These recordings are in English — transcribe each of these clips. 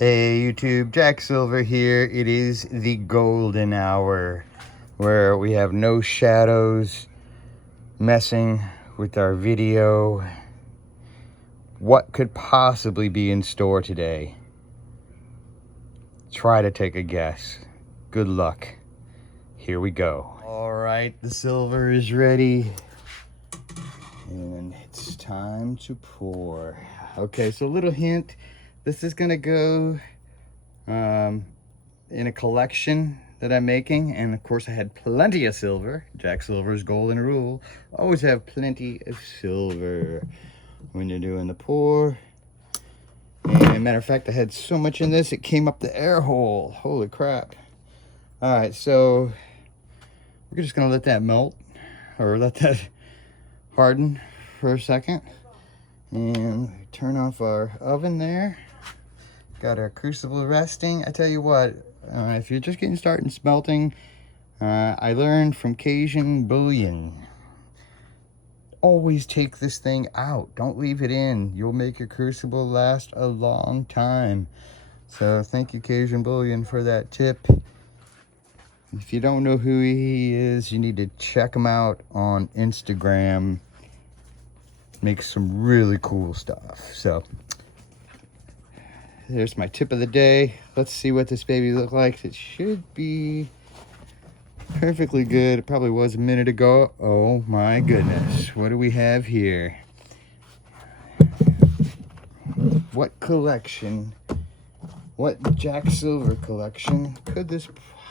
Hey YouTube, Jack Silver here. It is the golden hour where we have no shadows messing with our video. What could possibly be in store today? Try to take a guess. Good luck. Here we go. All right, the silver is ready. And it's time to pour. Okay, so a little hint. This is gonna go in a collection that I'm making, and of course I had plenty of silver. Jack Silver's golden rule: always have plenty of silver when you're doing the pour. And matter of fact, I had so much in this it came up the air hole. Holy crap. All right, so we're just gonna let that melt, or let that harden for a second, and turn off our oven there. Got our crucible resting. I tell you what, if you're just getting started in smelting, I learned from Cajun Bullion, always take this thing out. Don't leave it in. You'll make your crucible last a long time. So thank you, Cajun Bullion, for that tip. If you don't know who he is, you need to check him out on Instagram. Makes some really cool stuff. So there's my tip of the day. Let's see what this baby looks like. It should be perfectly good. It probably was a minute ago. Oh my goodness. What do we have here? What collection, what Jack Silver collection could this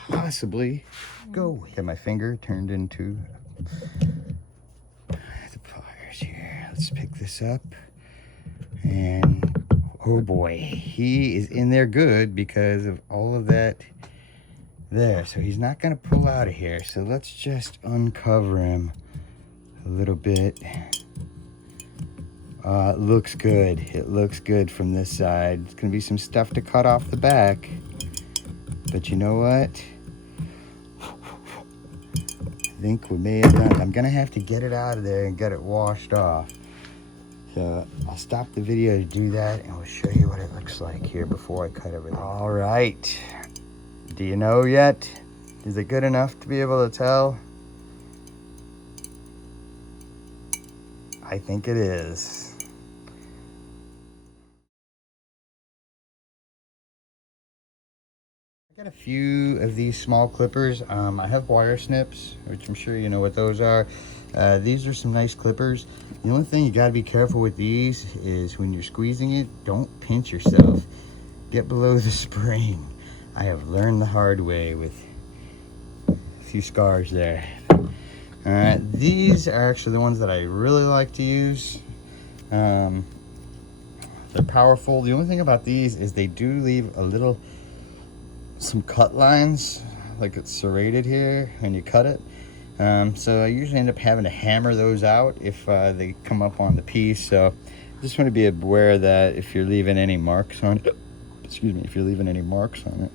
possibly go with? Got my finger turned into the pliers here. Let's pick this up. And oh boy, he is in there good because of all of that there. So he's not going to pull out of here. So let's just uncover him a little bit. It looks good. It looks good from this side. It's going to be some stuff to cut off the back. But you know what? I think we may have done. I'm going to have to get it out of there and get it washed off. So I'll stop the video to do that, and I'll show you what it looks like here before I cut everything. All right. Do you know yet? Is it good enough to be able to tell? I think it is. I got a few of these small clippers. I have wire snips, which I'm sure you know what those are. These are some nice clippers. The only thing you got to be careful with these is when you're squeezing it, don't pinch yourself. Get below the spring. I have learned the hard way with a few scars there. These are actually the ones that I really like to use. They're powerful. The only thing about these is they do leave some cut lines, like it's serrated here when you cut it. So I usually end up having to hammer those out if they come up on the piece. So just want to be aware that if you're leaving any marks on it, excuse me, if you're leaving any marks on it.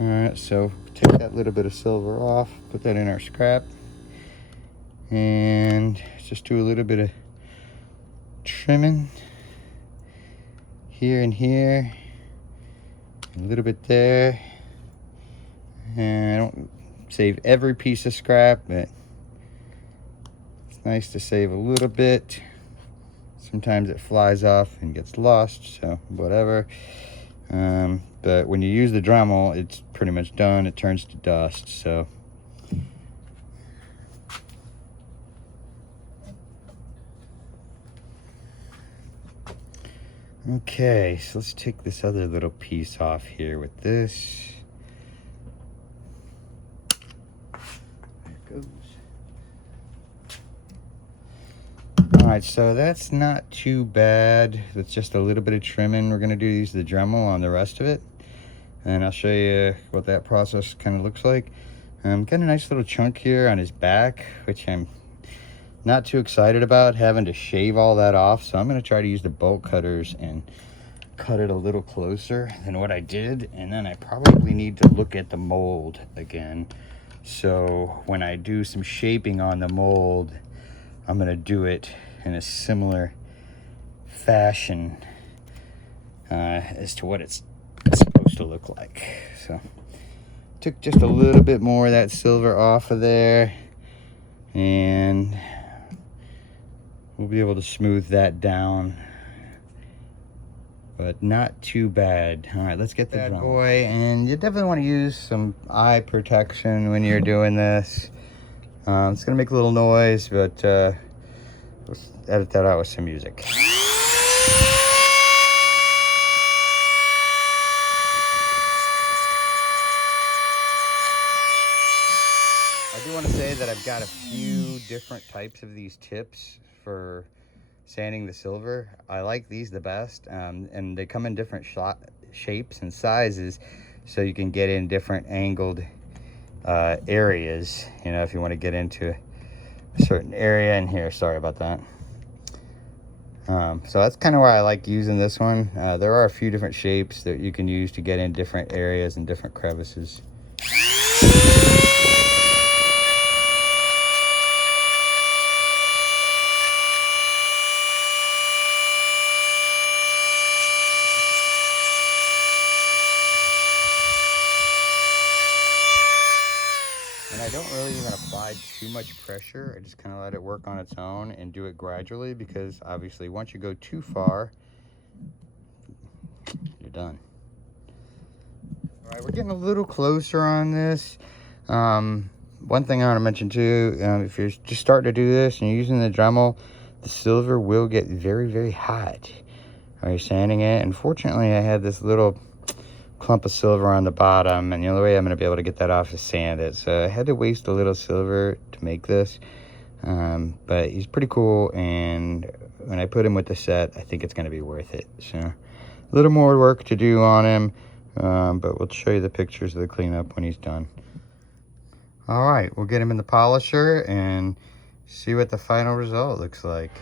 All right, so take that little bit of silver off, put that in our scrap, and just do a little bit of trimming here and here, a little bit there. And I don't save every piece of scrap, but it's nice to save a little bit. Sometimes it flies off and gets lost, so whatever. But when you use the Dremel, it's pretty much done. It turns to dust, so. Okay, so let's take this other little piece off here with this. There it goes. All right, so that's not too bad. That's just a little bit of trimming. We're gonna use the Dremel on the rest of it, and I'll show you what that process kind of looks like. Got a nice little chunk here on his back, which I'm not too excited about having to shave all that off. So I'm gonna try to use the bolt cutters and cut it a little closer than what I did. And then I probably need to look at the mold again. So when I do some shaping on the mold, I'm gonna do it in a similar fashion as to what it's to look like. So took just a little bit more of that silver off of there, and we'll be able to smooth that down, but not too bad. All right, let's get the bad boy. And you definitely want to use some eye protection when you're doing this. It's gonna make a little noise, but let's edit that out with some music. I do want to say that I've got a few different types of these tips for sanding the silver. I like these the best, and they come in different shapes and sizes, so you can get in different angled areas. You know, if you want to get into a certain area in here. Sorry about that. So that's kind of why I like using this one. There are a few different shapes that you can use to get in different areas and different crevices. And I don't really even apply too much pressure. I just kind of let it work on its own and do it gradually, because obviously once you go too far, you're done. All right, we're getting a little closer on this. One thing I want to mention too, if you're just starting to do this and you're using the Dremel, the silver will get very, very hot while you're sanding it. Unfortunately, I had this little clump of silver on the bottom, and the only way I'm going to be able to get that off is sand it. So I had to waste a little silver to make this, but he's pretty cool, and when I put him with the set, I think it's going to be worth it. So a little more work to do on him, but we'll show you the pictures of the cleanup when he's done. All right, we'll get him in the polisher and see what the final result looks like.